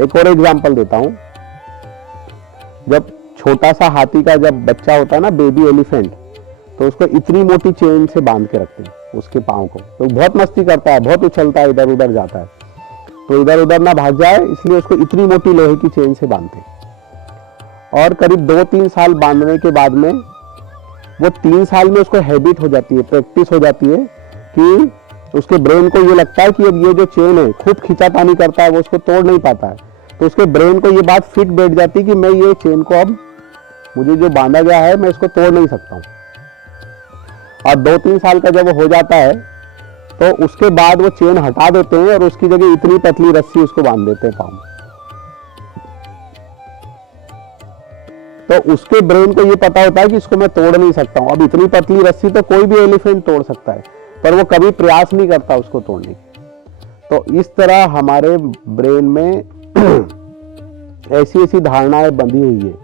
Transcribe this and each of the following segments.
एक और एग्जांपल देता हूं। जब छोटा सा हाथी का जब बच्चा होता है ना, बेबी एलिफेंट, तो उसको इतनी मोटी चेन से बांध के रखते हैं उसके पाँव को, तो बहुत मस्ती करता है, बहुत उछलता है, इधर उधर जाता है, तो इधर उधर ना भाग जाए इसलिए उसको इतनी मोटी लोहे की चेन से बांधते हैं। और करीब 2-3 साल बांधने के बाद में वो 3 साल में उसको हैबिट हो जाती है, प्रैक्टिस हो जाती है कि उसके ब्रेन को ये लगता है कि अब ये जो चेन है खूब खींचातानी करता है, वो उसको तोड़ नहीं पाता है। तो उसके ब्रेन को ये बात फिट बैठ जाती है कि मैं ये चेन को, अब मुझे जो बांधा गया है मैं इसको तोड़ नहीं सकता हूँ। और 2-3 साल का जब वो हो जाता है तो उसके बाद वो चेन हटा देते हैं और उसकी जगह इतनी पतली रस्सी उसको बांध देते हैं पाँव में। तो उसके ब्रेन को ये पता होता है कि इसको मैं तोड़ नहीं सकता हूँ। अब इतनी पतली रस्सी तो कोई भी एलिफेंट तोड़ सकता है, पर वो कभी प्रयास नहीं करता उसको तोड़ने की। तो इस तरह हमारे ब्रेन में ऐसी ऐसी धारणाएं बंधी हुई है,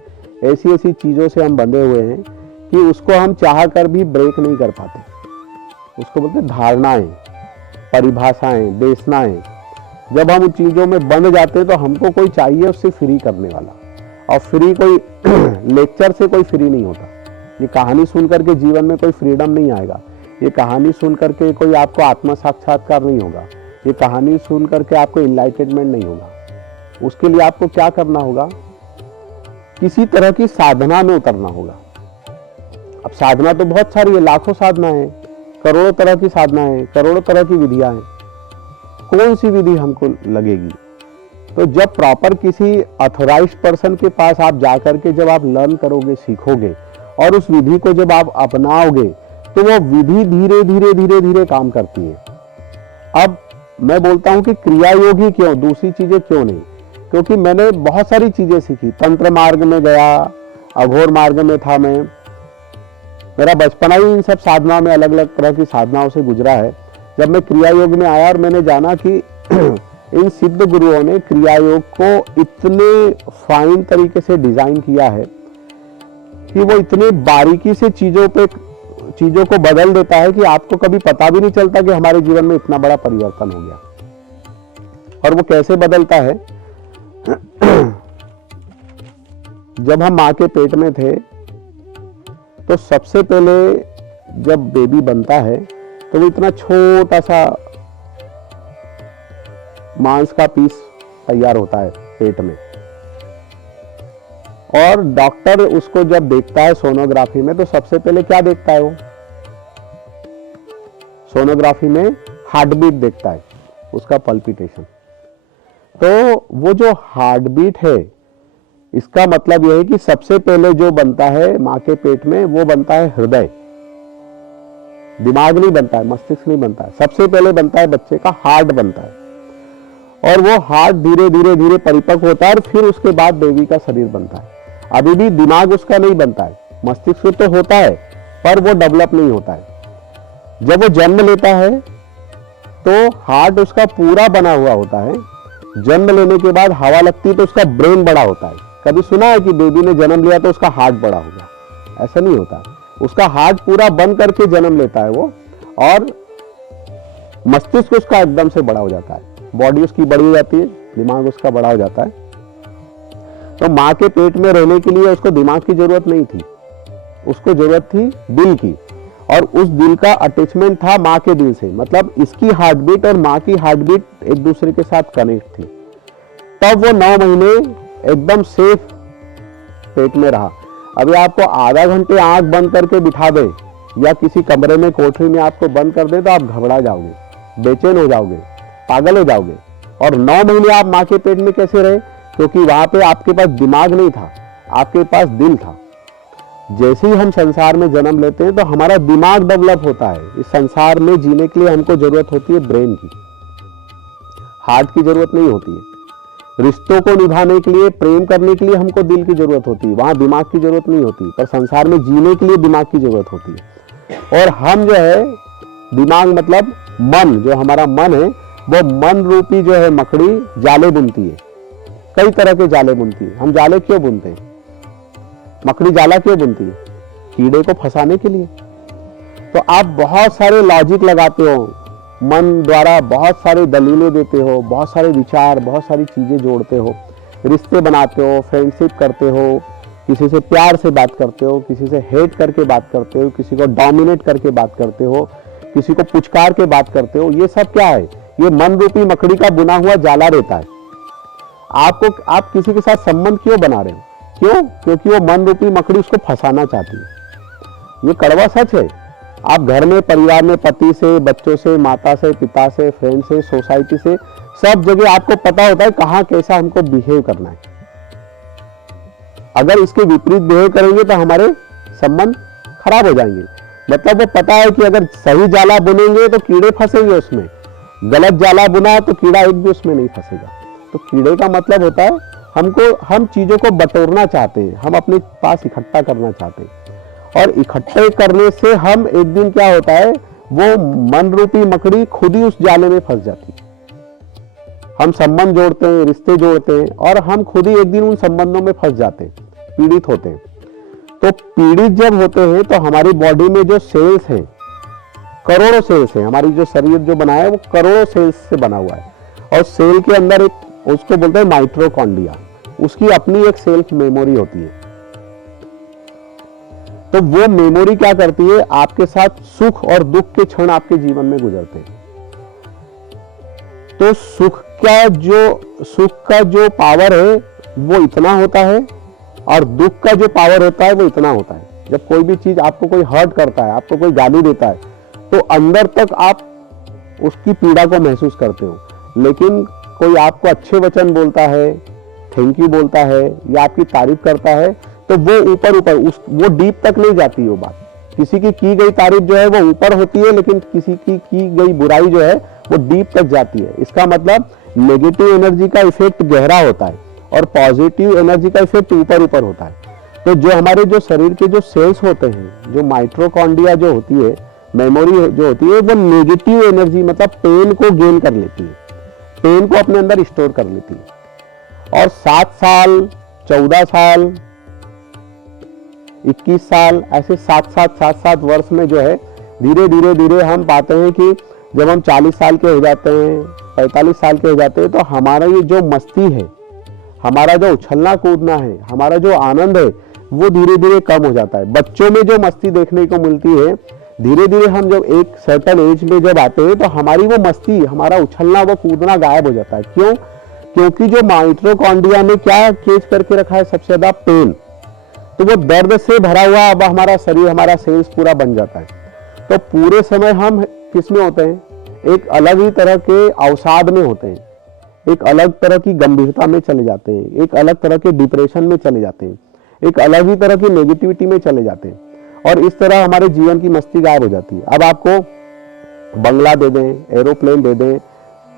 ऐसी ऐसी चीजों से हम बंधे हुए हैं कि उसको हम चाह कर भी ब्रेक नहीं कर पाते। उसको बोलते हैं धारणाएं, परिभाषाएं, देशनाएं। जब हम उन चीजों में बंध जाते हैं तो हमको कोई चाहिए उससे फ्री करने वाला, और फ्री कोई लेक्चर से कोई फ्री नहीं होता। ये कहानी सुन करके जीवन में कोई फ्रीडम नहीं आएगा, ये कहानी सुन करके कोई आपको आत्म साक्षात्कार नहीं होगा, ये कहानी सुन करके आपको इनलाइटमेंट नहीं होगा। उसके लिए आपको क्या करना होगा, किसी तरह की साधना में उतरना होगा। अब साधना तो बहुत सारी है, लाखों साधना है, करोड़ों तरह की साधना है, करोड़ों तरह की विधियां हैं। कौन सी विधि हमको लगेगी? तो जब प्रॉपर किसी अथोराइज्ड पर्सन के पास आप जाकर के जब आप लर्न करोगे, सीखोगे, और उस विधि को जब आप अपनाओगे तो वो विधि धीरे धीरे धीरे धीरे काम करती है। अब मैं बोलता हूं कि क्रिया योग ही क्यों, दूसरी चीजें क्यों नहीं? क्योंकि मैंने बहुत सारी चीजें सीखी। तंत्र मार्ग में गया, अघोर मार्ग में था मैं, मेरा बचपना ही इन सब साधना में, अलग अलग तरह की साधनाओं से गुजरा है। जब मैं क्रिया योग में आया और मैंने जाना कि इन सिद्ध गुरुओं ने क्रिया योग को इतने फाइन तरीके से डिजाइन किया है कि वो इतने बारीकी से चीजों को बदल देता है कि आपको कभी पता भी नहीं चलता कि हमारे जीवन में इतना बड़ा परिवर्तन हो गया। और वो कैसे बदलता है? जब हम मां के पेट में थे तो सबसे पहले जब बेबी बनता है तो वो इतना छोटा सा मांस का पीस तैयार होता है पेट में, और डॉक्टर उसको जब देखता है सोनोग्राफी में तो सबसे पहले क्या देखता है? वो सोनोग्राफी में हार्ट बीट देखता है, उसका पल्पिटेशन। तो वो जो हार्ट बीट है, इसका मतलब यह है कि सबसे पहले जो बनता है मां के पेट में वो बनता है हृदय। दिमाग नहीं बनता है, मस्तिष्क नहीं बनता है, सबसे पहले बनता है बच्चे का हार्ट बनता है। और वो हार्ट धीरे धीरे धीरे परिपक्व होता है और फिर उसके बाद बेबी का शरीर बनता है। अभी भी दिमाग उसका नहीं बनता है, मस्तिष्क तो होता है पर वो डेवलप नहीं होता है। जब वो जन्म लेता है तो हार्ट उसका पूरा बना हुआ होता है। जन्म लेने के बाद हवा लगती है तो उसका ब्रेन बड़ा होता है। कभी सुना है कि बेबी ने जन्म लिया तो उसका हार्ट बड़ा हो गया? ऐसा नहीं होता। उसका हार्ट पूरा बंद करके जन्म लेता है वो, और मस्तिष्क उसका एकदम से बड़ा हो जाता है, बॉडी उसकी बड़ी हो जाती है, दिमाग उसका बड़ा हो जाता है। तो मां के पेट में रहने के लिए उसको दिमाग की जरूरत नहीं थी, उसको जरूरत थी दिल की, और उस दिल का अटैचमेंट था मां के दिल से। मतलब इसकी हार्ट बीट और मां की हार्ट बीट एक दूसरे के साथ कनेक्ट थी। तब वो 9 महीने एकदम सेफ पेट में रहा। अभी आपको आधा घंटे आंख बंद करके बिठा दे या किसी कमरे में, कोठरी में आपको बंद कर दे तो आप घबरा जाओगे, बेचैन हो जाओगे, पागल हो जाओगे। और 9 महीने आप मां के पेट में कैसे रहे? क्योंकि वहां पे आपके पास दिमाग नहीं था, आपके पास दिल था। जैसे ही हम संसार में जन्म लेते हैं तो हमारा दिमाग डेवलप होता है। इस संसार में जीने के लिए हमको जरूरत होती है ब्रेन की, हार्ट की जरूरत नहीं होती है। रिश्तों को निभाने के लिए, प्रेम करने के लिए हमको दिल की जरूरत होती है, वहां दिमाग की जरूरत नहीं होती। पर संसार में जीने के लिए दिमाग की जरूरत होती है। और हम जो है, दिमाग मतलब मन, जो हमारा मन है, वो मन रूपी जो है मकड़ी जाले बुनती है, कई तरह के जाले बुनती है। हम जाले क्यों बुनते हैं? मकड़ी जाला क्यों बुनती है? कीड़े को फंसाने के लिए। तो आप बहुत सारे लॉजिक लगाते हो मन द्वारा बहुत सारे दलीलें देते हो, बहुत सारे विचार, बहुत सारी चीज़ें जोड़ते हो, रिश्ते बनाते हो, फ्रेंडशिप करते हो, किसी से प्यार से बात करते हो, किसी से हेट करके बात करते हो, किसी को डोमिनेट करके बात करते हो, किसी को पुचकार के बात करते हो। ये सब क्या है? ये मन रूपी मकड़ी का बुना हुआ जाला रहता है। आप किसी के साथ संबंध क्यों बना रहे हो? क्यों? क्योंकि वो मन रूपी मकड़ी उसको फंसाना चाहती है। ये कड़वा सच है। आप घर में, परिवार में, पति से, बच्चों से, माता से, पिता से, फ्रेंड से, सोसाइटी से, सब जगह आपको पता होता है कहाँ कैसा हमको बिहेव करना है। अगर इसके विपरीत बिहेव करेंगे तो हमारे संबंध खराब हो जाएंगे। मतलब वो पता है कि अगर सही जाला बुनेंगे तो कीड़े फंसेंगे उसमें, गलत जाला बुना तो कीड़ा एक भी उसमें नहीं फंसेगा। तो कीड़े का मतलब होता है हम चीजों को बटोरना चाहते हैं, हम अपने पास इकट्ठा करना चाहते हैं, और इकट्ठे करने से हम एक दिन क्या होता है, वो मन रूपी मकड़ी खुद ही उस जाले में फंस जाती है। हम संबंध जोड़ते हैं, रिश्ते जोड़ते हैं, और हम खुद ही एक दिन उन संबंधों में फंस जाते हैं, पीड़ित होते हैं। तो पीड़ित जब होते हैं तो हमारी बॉडी में जो सेल्स हैं, करोड़ों सेल्स हैं, हमारी जो शरीर जो बना है वो करोड़ों सेल्स से बना हुआ है, और सेल के अंदर एक, उसको बोलते हैं माइटोकॉन्ड्रिया, उसकी अपनी एक सेल्फ मेमोरी होती है। तो वो मेमोरी क्या करती है, आपके साथ सुख और दुख के क्षण आपके जीवन में गुजरते हैं। तो सुख का जो पावर है वो इतना होता है, और दुख का जो पावर होता है वो इतना होता है। जब कोई भी चीज आपको कोई हर्ट करता है, आपको कोई गाली देता है, तो अंदर तक आप उसकी पीड़ा को महसूस करते हो। लेकिन कोई आपको अच्छे वचन बोलता है, थैंक यू बोलता है, या आपकी तारीफ करता है, तो वो ऊपर वो डीप तक नहीं जाती वो बात। किसी की गई तारीफ जो है वो ऊपर होती है, लेकिन किसी की गई बुराई जो है वो डीप तक जाती है। इसका मतलब नेगेटिव एनर्जी का इफेक्ट गहरा होता है, और पॉजिटिव एनर्जी का इफेक्ट ऊपर होता है। तो जो हमारे जो शरीर के जो सेल्स होते हैं, जो माइटोकॉन्ड्रिया जो होती है, मेमोरी जो होती है, वो नेगेटिव एनर्जी मतलब पेन को गेन कर लेती है, पेन को अपने अंदर स्टोर कर लेती है। और 7 साल, 14 साल, 21 साल, ऐसे 7 वर्ष में जो है धीरे हम पाते हैं कि जब हम 40 साल के हो जाते हैं, 45 साल के हो जाते हैं, तो हमारा ये जो मस्ती है, हमारा जो उछलना कूदना है, हमारा जो आनंद है, वो धीरे कम हो जाता है। बच्चों में जो मस्ती देखने को मिलती है, धीरे हम जब एक सर्टेन एज में जब आते हैं तो हमारी वो मस्ती, हमारा उछलना, वो कूदना गायब हो जाता है। क्यों? क्योंकि जो माइटोकॉन्ड्रिया में क्या केज करके रखा है, सबसे ज्यादा पेन। तो वो दर्द से भरा हुआ अब हमारा शरीर, हमारा सेल्स पूरा बन जाता है। तो पूरे समय हम किस में होते हैं? एक अलग ही तरह के अवसाद में होते हैं, एक अलग तरह की गंभीरता में चले जाते हैं, एक अलग तरह के डिप्रेशन में चले जाते हैं, एक अलग ही तरह की नेगेटिविटी में चले जाते हैं, और इस तरह हमारे जीवन की मस्ती गायब हो जाती है। अब आपको बंगला दे दें, एरोप्लेन दे दें,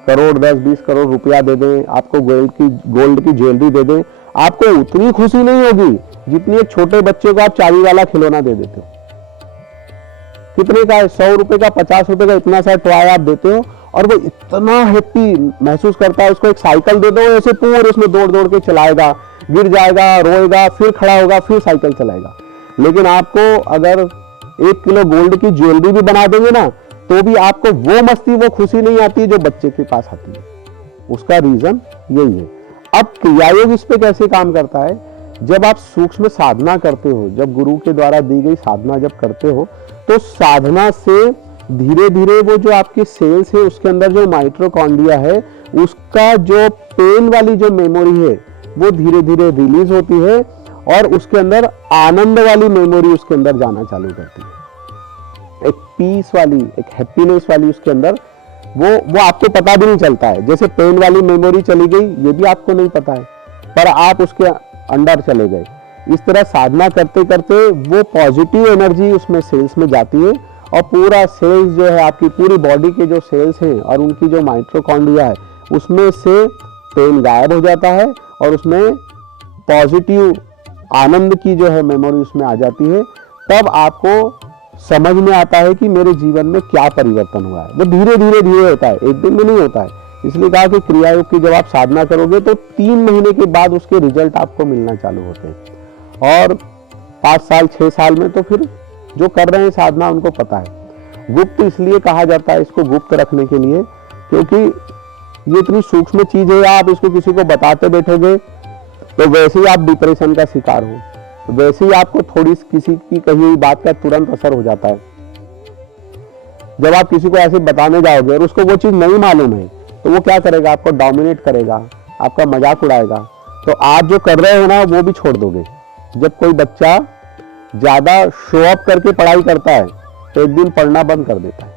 करोड़ 10-20 करोड़ रुपया दे दें, आपको गोल्ड की ज्वेलरी दे दें, आपको उतनी खुशी नहीं होगी जितनी एक छोटे बच्चे को आप चाबी वाला खिलौना दे देते हो। कितने का है? 100 रुपए का, 50 रुपए का, इतना सा टॉय आप देते हो, और वो इतना हैप्पी महसूस करता है। उसको एक साइकिल दे दो, ऐसे पूरे उसमें दौड़ के चलाएगा, गिर जाएगा, रोएगा, फिर खड़ा होगा, फिर साइकिल चलाएगा। लेकिन आपको अगर 1 किलो गोल्ड की ज्वेलरी भी बना देंगे ना, तो भी आपको वो मस्ती, वो खुशी नहीं आती जो बच्चे के पास आती है। उसका रीजन यही है। अब क्रियायोग इस पे कैसे काम करता है? जब आप सूक्ष्म साधना करते हो, जब गुरु के द्वारा दी गई साधना जब करते हो, तो साधना से धीरे वो जो आपके सेल्स है, उसके अंदर जो माइटोकॉन्ड्रिया है, उसका जो पेन वाली जो मेमोरी है, वो धीरे रिलीज होती है, और उसके अंदर आनंद वाली मेमोरी उसके अंदर जाना चालू करती है। एक पीस वाली, एक हैप्पीनेस वाली उसके अंदर, वो आपको पता भी नहीं चलता है। जैसे पेन वाली मेमोरी चली गई, ये भी आपको नहीं पता है, पर आप उसके अंदर चले गए। इस तरह साधना करते वो पॉजिटिव एनर्जी उसमें सेल्स में जाती है, और पूरा सेल्स जो है, आपकी पूरी बॉडी के जो सेल्स हैं और उनकी जो माइटोकॉन्ड्रिया है, उसमें से पेन गायब हो जाता है, और उसमें पॉजिटिव आनंद की जो है मेमोरी उसमें आ जाती है। तब आपको समझ में आता है कि मेरे जीवन में क्या परिवर्तन हुआ है। वो धीरे होता है, एक दिन में नहीं होता है। इसलिए कहा कि क्रियायोग की जब आप साधना करोगे तो 3 महीने के बाद उसके रिजल्ट आपको मिलना चालू होते हैं, और 5 साल 6 साल में तो फिर जो कर रहे हैं साधना उनको पता है। गुप्त इसलिए कहा जाता है इसको गुप्त रखने के लिए क्योंकि ये इतनी सूक्ष्म चीज है, आप इसको किसी को बताते बैठोगे तो वैसे ही आप डिप्रेशन का शिकार हो, तो वैसे ही आपको थोड़ी किसी की कही हुई बात का तुरंत असर हो जाता है। जब आप किसी को ऐसे बताने जाओगे और उसको वो चीज नहीं मालूम है तो वो क्या करेगा, आपको डोमिनेट करेगा, आपका मजाक उड़ाएगा, तो आप जो कर रहे हो ना वो भी छोड़ दोगे। जब कोई बच्चा ज्यादा शो अप करके पढ़ाई करता है तो एक दिन पढ़ना बंद कर देता है,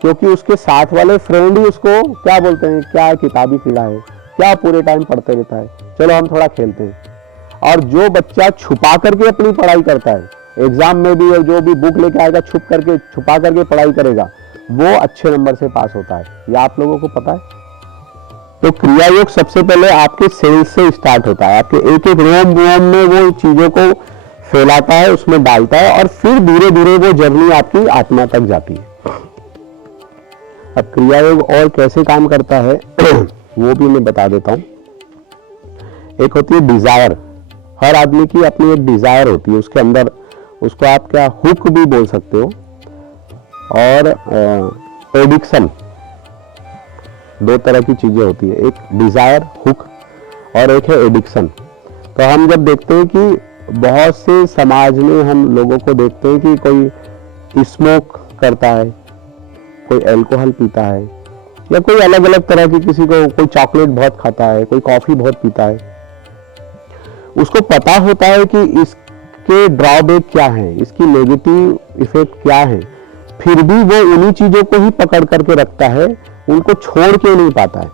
क्योंकि उसके साथ वाले फ्रेंड ही उसको क्या बोलते हैं, क्या किताबी कीड़ा है, क्या पूरे टाइम पढ़ते रहता है, चलो हम थोड़ा खेलते हैं। और जो बच्चा छुपा करके अपनी पढ़ाई करता है, एग्जाम में भी जो भी बुक लेके आएगा छुपा करके पढ़ाई करेगा, वो अच्छे नंबर से पास होता है। ये आप लोगों को पता है। तो क्रिया योग सबसे पहले आपके सेल्स से स्टार्ट होता है, आपके एक एक रोम में वो चीजों को फैलाता है, उसमें डालता है और फिर धीरे धीरे वो जर्नी आपकी आत्मा तक जाती है। अब क्रिया योग और कैसे काम करता है वो भी मैं बता देता हूं। एक होती है डिजायर, हर आदमी की अपनी एक डिजायर होती है, उसके अंदर उसको आप क्या हुक भी बोल सकते हो, और एडिक्शन, दो तरह की चीजें होती है, एक डिजायर हुक और एक है एडिक्शन। तो हम जब देखते हैं कि बहुत से समाज में हम लोगों को देखते हैं कि कोई स्मोक करता है, कोई अल्कोहल पीता है, या कोई अलग अलग तरह की, किसी को कोई चॉकलेट बहुत खाता है, कोई कॉफी बहुत पीता है, उसको पता होता है कि इसके ड्रॉबैक क्या है, इसकी नेगेटिव इफेक्ट क्या है, फिर भी वो उन्हीं चीजों को ही पकड़ करके रखता है, उनको छोड़ के नहीं पाता है।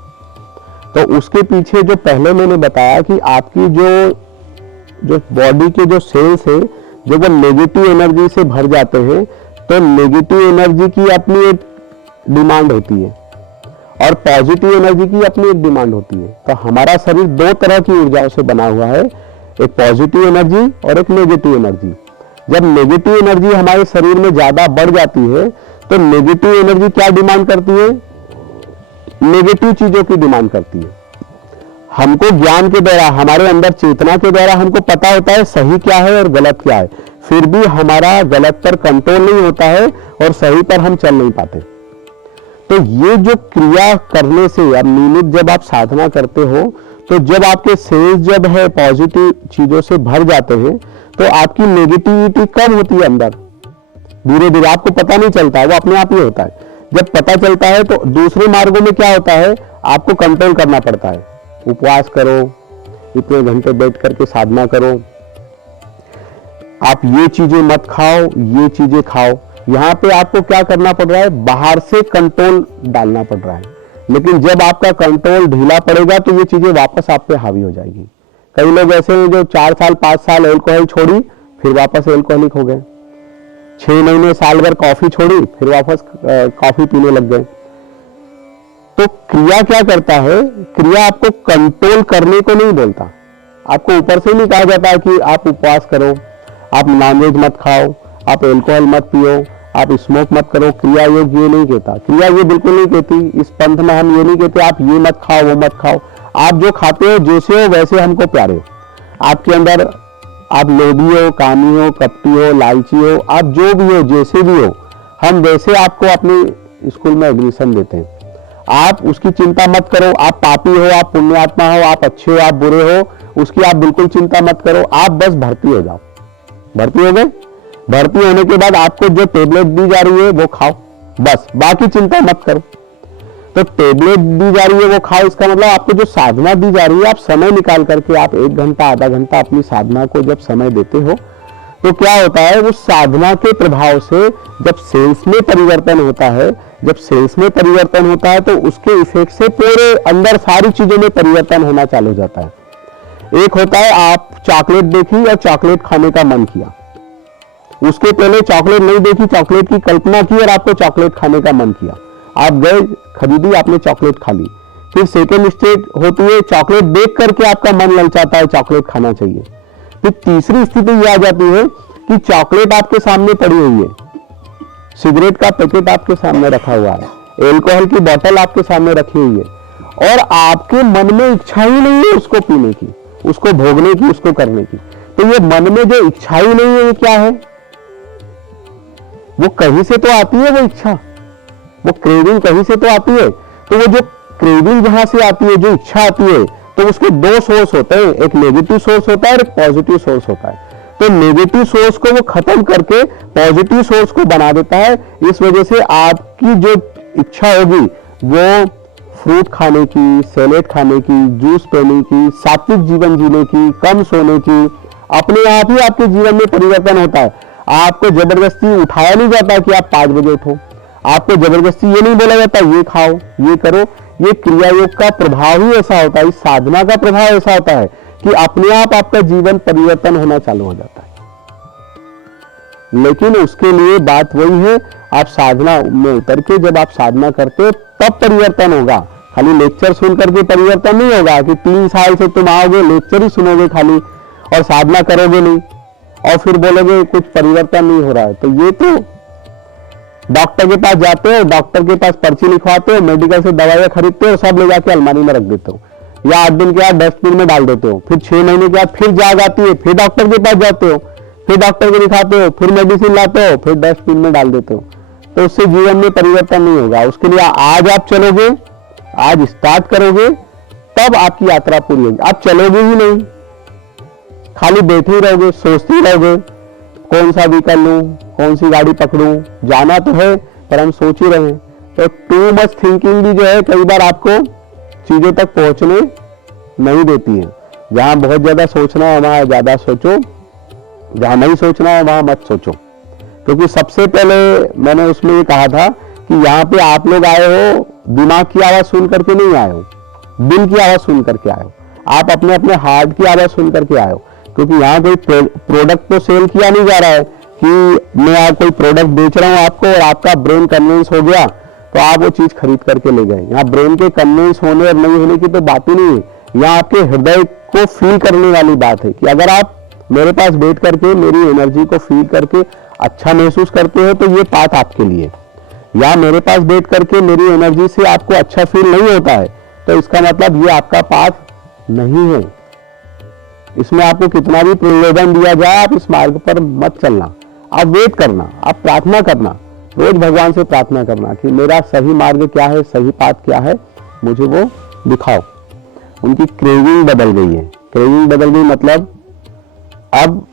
तो उसके पीछे जो पहले मैंने बताया कि आपकी जो बॉडी के जो सेल्स है, जो वो नेगेटिव एनर्जी से भर जाते हैं, तो नेगेटिव एनर्जी की अपनी एक डिमांड होती है और पॉजिटिव एनर्जी की अपनी एक डिमांड होती है। तो हमारा शरीर दो तरह की ऊर्जाओं से बना हुआ है, एक पॉजिटिव एनर्जी और एक नेगेटिव एनर्जी। जब नेगेटिव एनर्जी हमारे शरीर में ज्यादा बढ़ जाती है तो नेगेटिव एनर्जी क्या डिमांड करती है, नेगेटिव चीजों की डिमांड करती है। हमको ज्ञान के द्वारा, हमारे अंदर चेतना के द्वारा हमको पता होता है सही क्या है और गलत क्या है, फिर भी हमारा गलत पर कंट्रोल नहीं होता है और सही पर हम चल नहीं पाते। तो ये जो क्रिया करने से, अब नियमित जब आप साधना करते हो, तो जब आपके सेल्स जब है पॉजिटिव चीजों से भर जाते हैं तो आपकी नेगेटिविटी कम होती है अंदर, धीरे धीरे आपको पता नहीं चलता, वो अपने आप ही होता है। जब पता चलता है तो दूसरे मार्गों में क्या होता है, आपको कंट्रोल करना पड़ता है, उपवास करो, इतने घंटे बैठ करके साधना करो, आप ये चीजें मत खाओ, ये चीजें खाओ। यहाँ पे आपको क्या करना पड़ रहा है, बाहर से कंट्रोल डालना पड़ रहा है। लेकिन जब आपका कंट्रोल ढीला पड़ेगा तो ये चीजें वापस आप पे हावी हो जाएगी। कई लोग ऐसे हैं जो 4 साल 5 साल अल्कोहल छोड़ी फिर वापस अल्कोहलिक हो गए, 6 महीने साल भर कॉफी छोड़ी फिर वापस कॉफी पीने लग गए। तो क्रिया क्या करता है, क्रिया आपको कंट्रोल करने को नहीं बोलता, आपको ऊपर से नहीं कहा जाता कि आप उपवास करो, आप नॉनवेज मत खाओ, आप अल्कोहल मत पियो, आप स्मोक मत करो। क्रिया योग ये नहीं कहता, क्रिया ये बिल्कुल नहीं कहती। इस पंथ में हम ये नहीं कहते आप ये मत खाओ वो मत खाओ। आप जो खाते हो, जैसे हो वैसे हमको प्यारे हो। आपके अंदर आप लोभी हो, कामी हो, कपटी हो, लालची हो, आप जो भी हो, जैसे भी हो, हम वैसे आपको अपने स्कूल में एडमिशन देते हैं। आप उसकी चिंता मत करो, आप पापी हो, आप पुण्यात्मा हो, आप अच्छे हो, आप बुरे हो, उसकी आप बिल्कुल चिंता मत करो। आप बस भर्ती हो जाओ। भर्ती हो गए, भर्ती होने के बाद आपको जो टेबलेट दी जा रही है वो खाओ, बस, बाकी चिंता मत करो। तो टेबलेट दी जा रही है वो खाओ, इसका मतलब आपको जो साधना दी जा रही है, आप समय निकाल करके आप 1 घंटा आधा घंटा अपनी साधना को जब समय देते हो तो क्या होता है, उस साधना के प्रभाव से जब सेल्स में परिवर्तन होता है, जब सेल्स में परिवर्तन होता है तो उसके इफेक्ट से पूरे अंदर सारी चीजों में परिवर्तन होना चालू हो जाता है। एक होता है आप चॉकलेट देखी और चॉकलेट खाने का मन किया, उसके पहले चॉकलेट नहीं देखी, चॉकलेट की कल्पना की और आपको चॉकलेट खाने का मन किया, आप गए खरीदी, आपने चॉकलेट खा ली। फिर सेकेंड स्टेज होती है चॉकलेट देख करके आपका मन ललचाता है, चॉकलेट खाना चाहिए। फिर तीसरी स्थिति यह आ जाती है कि चॉकलेट आपके सामने पड़ी हुई है, सिगरेट का पैकेट आपके सामने रखा हुआ है, एल्कोहल की बोतल आपके सामने रखी हुई है और आपके मन में इच्छा ही नहीं है उसको पीने की, उसको भोगने की, उसको करने की। तो ये मन में जो इच्छा ही नहीं है ये क्या है, वो कहीं से तो आती है, वो इच्छा, वो क्रेविंग कहीं से तो आती है। तो वो जो क्रेविंग जहां से आती है, जो इच्छा आती है, तो उसके दो सोर्स होते हैं, एक नेगेटिव सोर्स होता है और एक पॉजिटिव सोर्स होता है। तो नेगेटिव सोर्स को वो खत्म करके पॉजिटिव सोर्स को बना देता है। इस वजह से आपकी जो इच्छा होगी वो फ्रूट खाने की, सैलेड खाने की, जूस पीने की, सात्विक जीवन जीने की, कम सोने की, अपने आप ही आपके जीवन में परिवर्तन होता है। आपको जबरदस्ती उठाया नहीं जाता कि आप 5 बजे उठो, आपको जबरदस्ती ये नहीं बोला जाता ये खाओ, ये करो। ये क्रिया योग का प्रभाव ही ऐसा होता है, इस साधना का प्रभाव ऐसा होता है कि अपने आप आपका जीवन परिवर्तन होना चालू हो जाता है। लेकिन उसके लिए बात वही है, आप साधना में उतर के जब आप साधना करते हो तब परिवर्तन होगा। खाली लेक्चर सुन करके परिवर्तन नहीं होगा कि 3 साल से तुम आओगे लेक्चर ही सुनोगे खाली और साधना करोगे नहीं और फिर बोलोगे कुछ परिवर्तन नहीं हो रहा है। तो ये तो डॉक्टर के पास जाते हो, डॉक्टर के पास पर्ची लिखवाते हो, मेडिकल से दवाइयां खरीदते हो, सब ले जाके अलमारी में रख देते हो या 8 दिन के बाद डस्टबिन में डाल देते हो। फिर 6 महीने के बाद फिर जाग आती है, फिर डॉक्टर के पास जाते हो, फिर डॉक्टर को दिखाते हो, फिर मेडिसिन लाते हो, फिर डस्टबिन में डाल देते हो। तो उससे जीवन में परिवर्तन नहीं होगा। उसके लिए आज आप चलोगे, आज स्टार्ट करोगे, तब आपकी यात्रा पूरी होगी। आप चलोगे ही नहीं, खाली बैठे ही रहोगे, सोचते ही रहोगे कौन सा व्हीकल लूं, कौन सी गाड़ी पकड़ूं। जाना तो है पर हम सोच ही रहे। तो टू मच थिंकिंग भी जो है कई बार आपको चीजों तक पहुंचने नहीं देती है। जहां बहुत ज्यादा सोचना है वहां ज्यादा सोचो, जहां नहीं सोचना है वहां मत सोचो। क्योंकि सबसे पहले मैंने उसमें ये कहा था कि यहाँ पे आप लोग आए हो दिमाग की आवाज सुन करके नहीं आए हो, दिल की आवाज सुन करके आए हो। आप अपने अपने हार्ट की आवाज सुन करके आए हो। क्योंकि यहाँ कोई प्रोडक्ट तो सेल किया नहीं जा रहा है कि मैं आप कोई प्रोडक्ट बेच रहा हूँ आपको और आपका ब्रेन कन्विंस हो गया तो आप वो चीज खरीद करके ले गए। यहाँ ब्रेन के कन्विंस होने और नहीं होने की तो बात ही नहीं है। यहाँ आपके हृदय को फील करने वाली बात है कि अगर आप मेरे पास बैठ करके मेरी एनर्जी को फील करके अच्छा महसूस करते हो तो ये पाथ आपके लिए। या मेरे पास बैठ करके मेरी एनर्जी से आपको अच्छा फील नहीं होता है तो इसका मतलब ये आपका पाथ नहीं है। इसमें आपको कितना भी प्रलोभन दिया जाए आप इस मार्ग पर मत चलना। आप वेट करना, आप प्रार्थना करना, रोज भगवान से प्रार्थना करना कि मेरा सही मार्ग क्या है, सही पाथ क्या है, मुझे वो दिखाओ। उनकी क्रेविंग बदल गई है। क्रेविंग बदल गई मतलब अब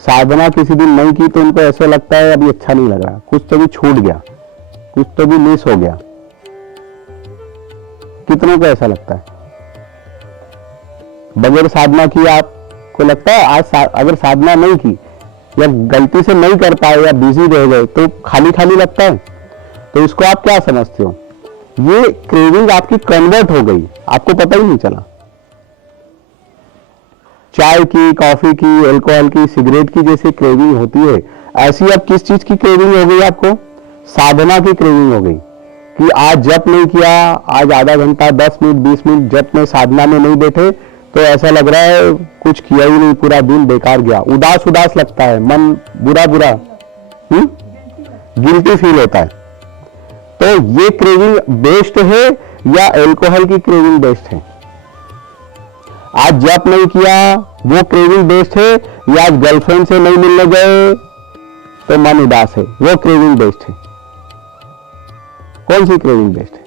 साधना किसी दिन नहीं की तो उनको ऐसा लगता है अभी अच्छा नहीं लग रहा, कुछ तो भी छूट गया, कुछ तो भी मिस हो गया। कितनों को ऐसा लगता है? बगैर साधना की आपको लगता है आज अगर साधना नहीं की या गलती से नहीं कर पाए या बिजी रह गए तो खाली खाली लगता है। तो इसको आप क्या समझते हो? ये क्रेविंग आपकी कन्वर्ट हो गई, आपको पता ही नहीं चला। चाय की, कॉफी की, अल्कोहल की, सिगरेट की जैसे क्रेविंग होती है, ऐसी अब किस चीज की क्रेविंग हो गई आपको? साधना की क्रेविंग हो गई कि आज जप नहीं किया, आज आधा घंटा 10 मिनट 20 मिनट जप में साधना में नहीं बैठे तो ऐसा लग रहा है कुछ किया ही नहीं, पूरा दिन बेकार गया। उदास उदास लगता है, मन बुरा बुरा, गिल्टी फील होता है। तो ये क्रेविंग बेस्ट है या अल्कोहल की क्रेविंग बेस्ट है? आज जप नहीं किया वो क्रेविंग बेस्ट है या आज गर्लफ्रेंड से नहीं मिलने गए तो मन उदास है, वो क्रेविंग बेस्ट है? कौन सी क्रेविंग बेस्ट है?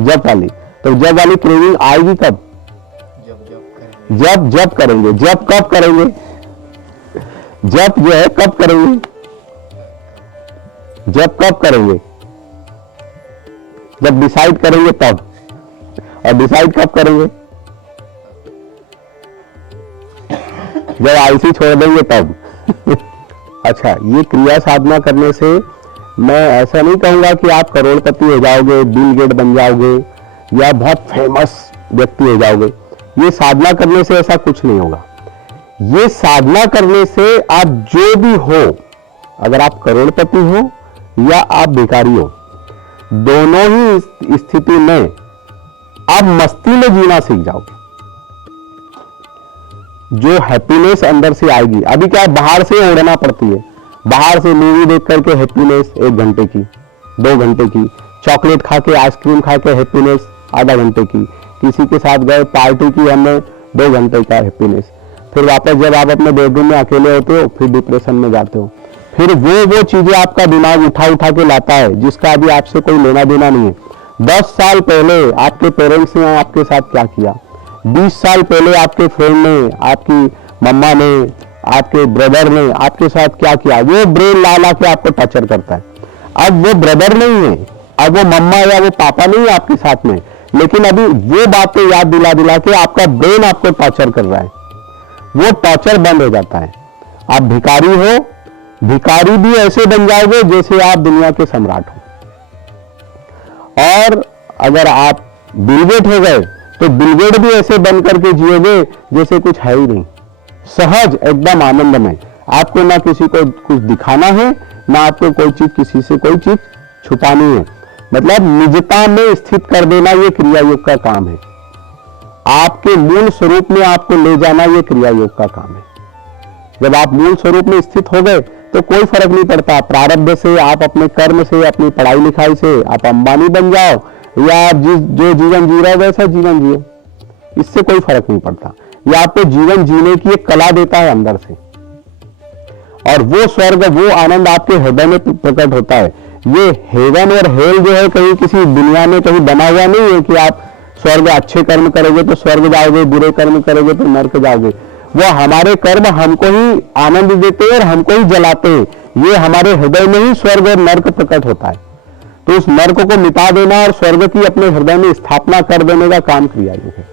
जप वाली। तो जप वाली क्रेविंग आएगी कब? जब करेंगे। जब कब करेंगे? जब जो है कब करेंगे? जब कब करेंगे? जब डिसाइड करेंगे तब। और डिसाइड कब करेंगे? जब आलसी छोड़ देंगे तब। अच्छा, ये क्रिया साधना करने से मैं ऐसा नहीं कहूंगा कि आप करोड़पति हो जाओगे, बिल गेट बन जाओगे या बहुत फेमस व्यक्ति हो जाओगे। ये साधना करने से ऐसा कुछ नहीं होगा। ये साधना करने से आप जो भी हो, अगर आप करोड़पति हो या आप भिखारी हो, दोनों ही स्थिति में आप मस्ती में जीना सीख जाओगे। जो हैप्पीनेस अंदर से आएगी, अभी क्या बाहर से ओढ़ना पड़ती है, बाहर से मूवी देख करके हैप्पीनेस 1 घंटे की 2 घंटे की, चॉकलेट खा के आइसक्रीम खा के हैप्पीनेस आधा घंटे की, किसी के साथ गए पार्टी की हमने 2 घंटे का हैप्पीनेस, फिर वापस जब आप अपने बेडरूम में अकेले होते हो फिर डिप्रेशन में जाते हो, फिर वो चीजें आपका दिमाग उठा उठा के लाता है जिसका अभी आपसे कोई लेना देना नहीं है। 10 साल पहले आपके पेरेंट्स ने आपके साथ क्या किया, 20 साल पहले आपके फ्रेंड ने, आपकी मम्मा ने, आपके ब्रदर ने आपके साथ क्या किया, वो ब्रेन ला ला के आपको टॉर्चर करता है। अब वो ब्रदर नहीं है, अब वो मम्मा या वो पापा नहीं है आपके साथ में, लेकिन अभी वो बातें याद दिला दिला के आपका ब्रेन आपको टॉर्चर कर रहा है। वो टॉर्चर बंद हो जाता है। आप भिखारी हो, भिखारी भी ऐसे बन जाओगे जैसे आप दुनिया के सम्राट हो। और अगर आप बिलगेट हो गए तो बिलगेट भी ऐसे बन करके जियोगे जैसे कुछ है ही नहीं, सहज, एकदम आनंदमय। आपको ना किसी को कुछ दिखाना है, ना आपको कोई चीज, किसी से कोई चीज छुपानी है। मतलब निजता में स्थित कर देना ये क्रिया योग का काम है। आपके मूल स्वरूप में आपको ले जाना ये क्रिया योग का काम है। जब आप मूल स्वरूप में स्थित हो गए तो कोई फर्क नहीं पड़ता, प्रारब्ध से, आप अपने कर्म से, अपनी पढ़ाई लिखाई से आप अंबानी बन जाओ या आप जो जीवन जी रहे हो वैसा जीवन जियो, इससे कोई फर्क नहीं पड़ता। ये आपको जीवन जीने की एक कला देता है अंदर से, और वो स्वर्ग, वो आनंद आपके हृदय में प्रकट होता है। ये हेवन और हेल जो है कहीं किसी दुनिया में कहीं बना हुआ नहीं है कि आप स्वर्ग अच्छे कर्म करोगे तो स्वर्ग जाओगे, बुरे कर्म करोगे तो नरक जाओगे। वो हमारे कर्म हमको ही आनंद देते हैं और हमको ही जलाते हैं। ये हमारे हृदय में ही स्वर्ग और नरक प्रकट होता है। तो उस नरक को मिटा देना और स्वर्ग की अपने हृदय में स्थापना कर देने का काम क्रिया योग है।